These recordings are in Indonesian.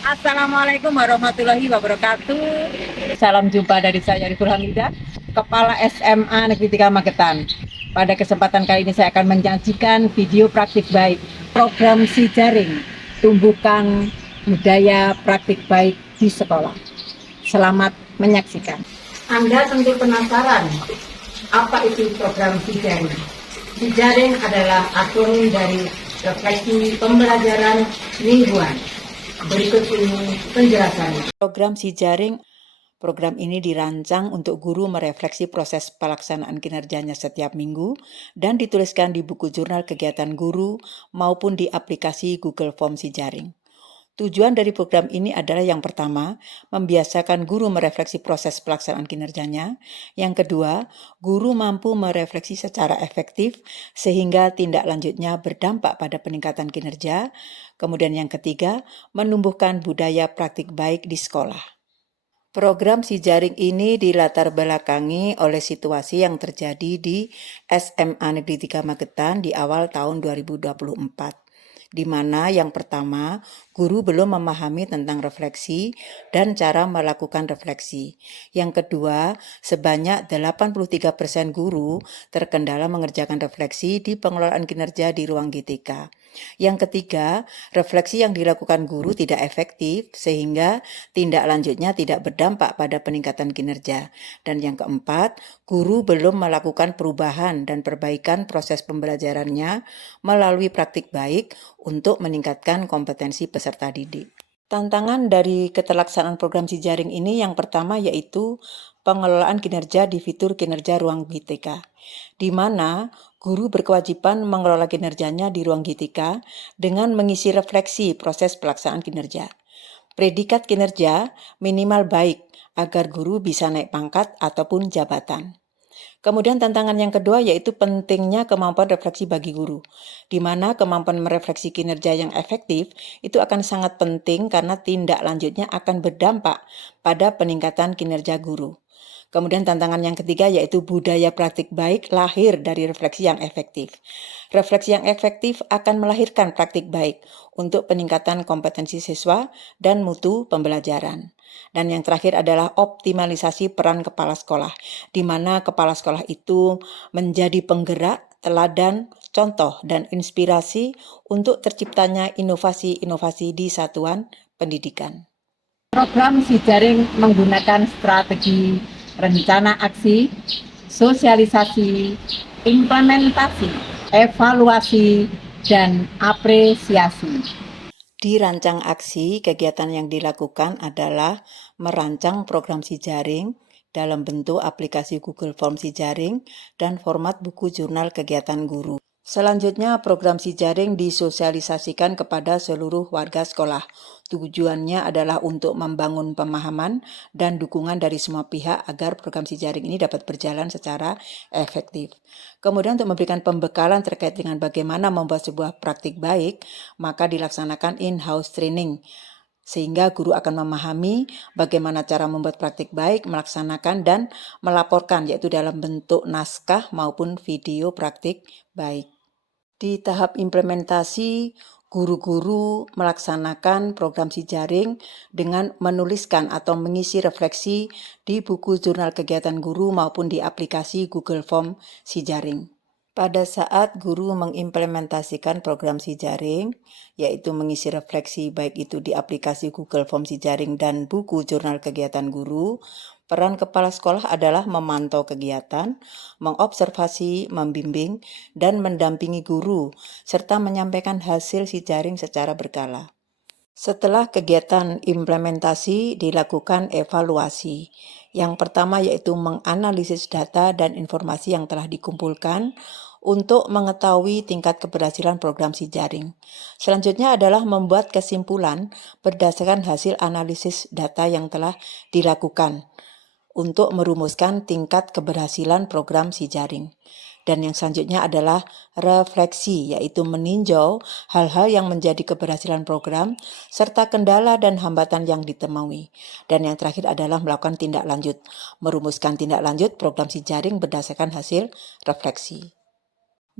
Assalamualaikum warahmatullahi wabarakatuh. Salam jumpa dari saya Riful Hamidah, Kepala SMA Negeri 3 Magetan. Pada kesempatan kali ini saya akan menyajikan video praktik baik program Si Jaring, tumbuhkan budaya praktik baik di sekolah. Selamat menyaksikan. Anda tentu penasaran, apa itu program Si Jaring? Si Jaring adalah akronim dari refleksi pembelajaran mingguan. Berikut ini penjelasannya. Program Si Jaring, program ini dirancang untuk guru merefleksi proses pelaksanaan kinerjanya setiap minggu dan dituliskan di buku jurnal kegiatan guru maupun di aplikasi Google Form Si Jaring. Tujuan dari program ini adalah yang pertama, membiasakan guru merefleksi proses pelaksanaan kinerjanya. Yang kedua, guru mampu merefleksi secara efektif sehingga tindak lanjutnya berdampak pada peningkatan kinerja. Kemudian yang ketiga, menumbuhkan budaya praktik baik di sekolah. Program Si Jaring ini dilatar belakangi oleh situasi yang terjadi di SMA Negeri 3 Magetan di awal tahun 2024. Di mana yang pertama, guru belum memahami tentang refleksi dan cara melakukan refleksi. Yang kedua, sebanyak 83% guru terkendala mengerjakan refleksi di pengelolaan kinerja di ruang GTK. Yang ketiga, refleksi yang dilakukan guru tidak efektif sehingga tindak lanjutnya tidak berdampak pada peningkatan kinerja. Dan yang keempat, guru belum melakukan perubahan dan perbaikan proses pembelajarannya melalui praktik baik untuk meningkatkan kompetensi peserta didik. Tantangan dari keterlaksanaan program Si Jaring ini yang pertama yaitu pengelolaan kinerja di fitur kinerja ruang GTK, di mana guru berkewajiban mengelola kinerjanya di ruang GTK dengan mengisi refleksi proses pelaksanaan kinerja. Predikat kinerja minimal baik agar guru bisa naik pangkat ataupun jabatan. Kemudian tantangan yang kedua yaitu pentingnya kemampuan refleksi bagi guru, di mana kemampuan merefleksi kinerja yang efektif itu akan sangat penting karena tindak lanjutnya akan berdampak pada peningkatan kinerja guru. Kemudian tantangan yang ketiga yaitu budaya praktik baik lahir dari refleksi yang efektif. Refleksi yang efektif akan melahirkan praktik baik untuk peningkatan kompetensi siswa dan mutu pembelajaran. Dan yang terakhir adalah optimalisasi peran kepala sekolah, di mana kepala sekolah itu menjadi penggerak, teladan, contoh, dan inspirasi untuk terciptanya inovasi-inovasi di satuan pendidikan. Program Si Jaring menggunakan strategi rencana aksi, sosialisasi, implementasi, evaluasi, dan apresiasi. Di rancang aksi, kegiatan yang dilakukan adalah merancang program Si Jaring dalam bentuk aplikasi Google Form Si Jaring dan format buku jurnal kegiatan guru. Selanjutnya, program Si Jaring disosialisasikan kepada seluruh warga sekolah. Tujuannya adalah untuk membangun pemahaman dan dukungan dari semua pihak agar program Si Jaring ini dapat berjalan secara efektif. Kemudian untuk memberikan pembekalan terkait dengan bagaimana membuat sebuah praktik baik, maka dilaksanakan in-house training sehingga guru akan memahami bagaimana cara membuat praktik baik, melaksanakan dan melaporkan yaitu dalam bentuk naskah maupun video praktik baik. Di tahap implementasi, guru-guru melaksanakan program Si Jaring dengan menuliskan atau mengisi refleksi di buku jurnal kegiatan guru maupun di aplikasi Google Form Si Jaring. Pada saat guru mengimplementasikan program Si Jaring, yaitu mengisi refleksi baik itu di aplikasi Google Form Si Jaring dan buku jurnal kegiatan guru, peran kepala sekolah adalah memantau kegiatan, mengobservasi, membimbing, dan mendampingi guru, serta menyampaikan hasil Si Jaring secara berkala. Setelah kegiatan implementasi dilakukan evaluasi. Yang pertama yaitu menganalisis data dan informasi yang telah dikumpulkan untuk mengetahui tingkat keberhasilan program Si Jaring. Selanjutnya adalah membuat kesimpulan berdasarkan hasil analisis data yang telah dilakukan untuk merumuskan tingkat keberhasilan program Si Jaring. Dan yang selanjutnya adalah refleksi, yaitu meninjau hal-hal yang menjadi keberhasilan program, serta kendala dan hambatan yang ditemui. Dan yang terakhir adalah melakukan tindak lanjut, merumuskan tindak lanjut program Si Jaring berdasarkan hasil refleksi.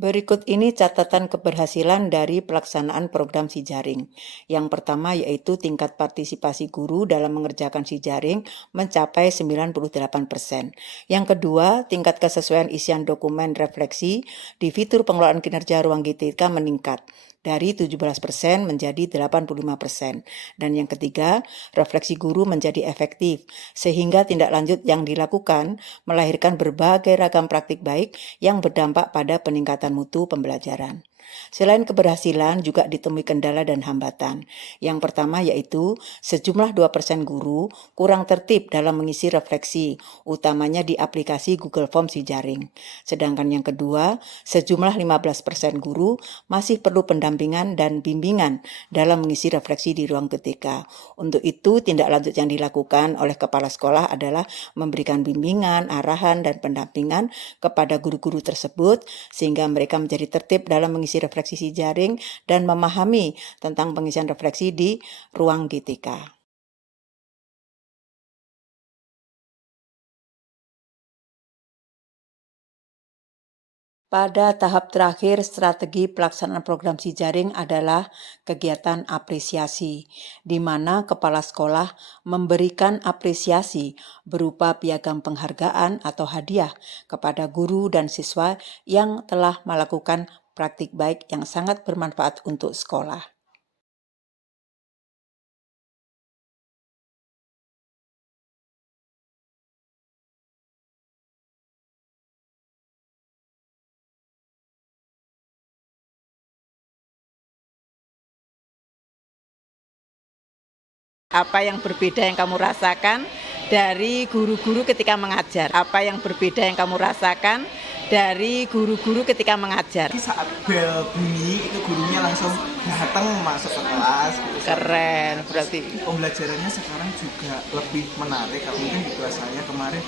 Berikut ini catatan keberhasilan dari pelaksanaan program Sijaring. Yang pertama yaitu tingkat partisipasi guru dalam mengerjakan Sijaring mencapai 98%. Yang kedua, tingkat kesesuaian isian dokumen refleksi di fitur pengelolaan kinerja ruang GTK meningkat dari 17% menjadi 85%. Dan yang ketiga, refleksi guru menjadi efektif, sehingga tindak lanjut yang dilakukan melahirkan berbagai ragam praktik baik yang berdampak pada peningkatan mutu pembelajaran. Selain keberhasilan juga ditemui kendala dan hambatan. Yang pertama yaitu sejumlah 2% guru kurang tertib dalam mengisi refleksi, utamanya di aplikasi Google Form Sijaring. Sedangkan yang kedua, sejumlah 15% guru masih perlu pendampingan dan bimbingan dalam mengisi refleksi di ruang GTK. Untuk itu, tindak lanjut yang dilakukan oleh kepala sekolah adalah memberikan bimbingan, arahan, dan pendampingan kepada guru-guru tersebut sehingga mereka menjadi tertib dalam mengisi refleksi Sijaring dan memahami tentang pengisian refleksi di ruang GTK. Pada tahap terakhir, strategi pelaksanaan program Sijaring adalah kegiatan apresiasi, di mana kepala sekolah memberikan apresiasi berupa piagam penghargaan atau hadiah kepada guru dan siswa yang telah melakukan praktik baik yang sangat bermanfaat untuk sekolah. Apa yang berbeda yang kamu rasakan dari guru-guru ketika mengajar? Apa yang berbeda yang kamu rasakan dari guru-guru ketika mengajar? Saat bel bunyi itu gurunya langsung datang masuk ke kelas. Keren, berarti Pembelajarannya sekarang juga lebih menarik. Kalau mungkin di kelas saya kemarin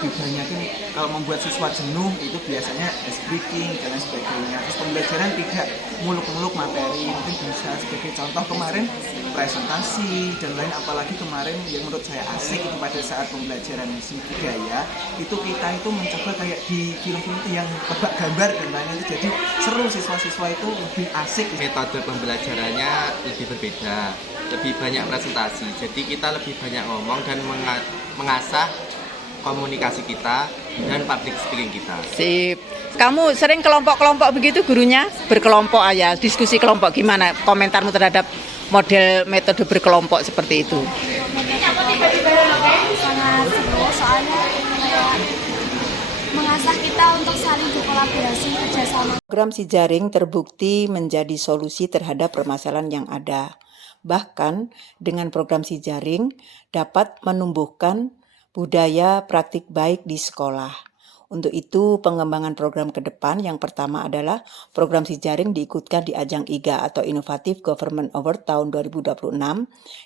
dibanyakin kalau membuat siswa jenuh itu biasanya ice breaking dan lain sebagainya. Terus pembelajaran tidak muluk-muluk materi, mungkin bisa sebagai contoh kemarin presentasi dan lain, apalagi kemarin yang menurut saya asik itu pada saat pembelajaran seni budaya itu kita itu mencoba kayak di film-film itu yang tebak gambar dan lain-lain, itu jadi seru, siswa-siswa itu lebih asik. Metode pembelajarannya lebih berbeda, lebih banyak presentasi, jadi kita lebih banyak ngomong dan mengasah komunikasi kita dan public speaking kita. sip. Kamu sering kelompok-kelompok begitu gurunya? Berkelompok aja, diskusi kelompok, gimana komentarmu terhadap model metode berkelompok seperti itu? Sangat seru, soalnya mengasah kita untuk saling berkolaborasi kerjasama. Program Sijaring terbukti menjadi solusi terhadap permasalahan yang ada. Bahkan dengan program Sijaring dapat menumbuhkan budaya praktik baik di sekolah. Untuk itu, pengembangan program ke depan yang pertama adalah program Sijaring diikutkan di ajang IGA atau Innovative Government Award tahun 2026.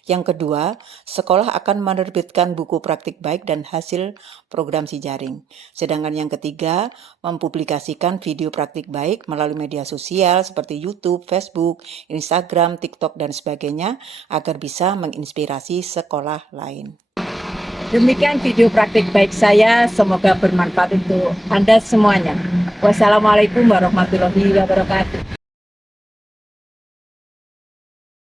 Yang kedua, sekolah akan menerbitkan buku praktik baik dan hasil program Sijaring. Sedangkan yang ketiga, mempublikasikan video praktik baik melalui media sosial seperti YouTube, Facebook, Instagram, TikTok, dan sebagainya agar bisa menginspirasi sekolah lain. Demikian video praktik baik saya, semoga bermanfaat untuk Anda semuanya. Wassalamualaikum warahmatullahi wabarakatuh.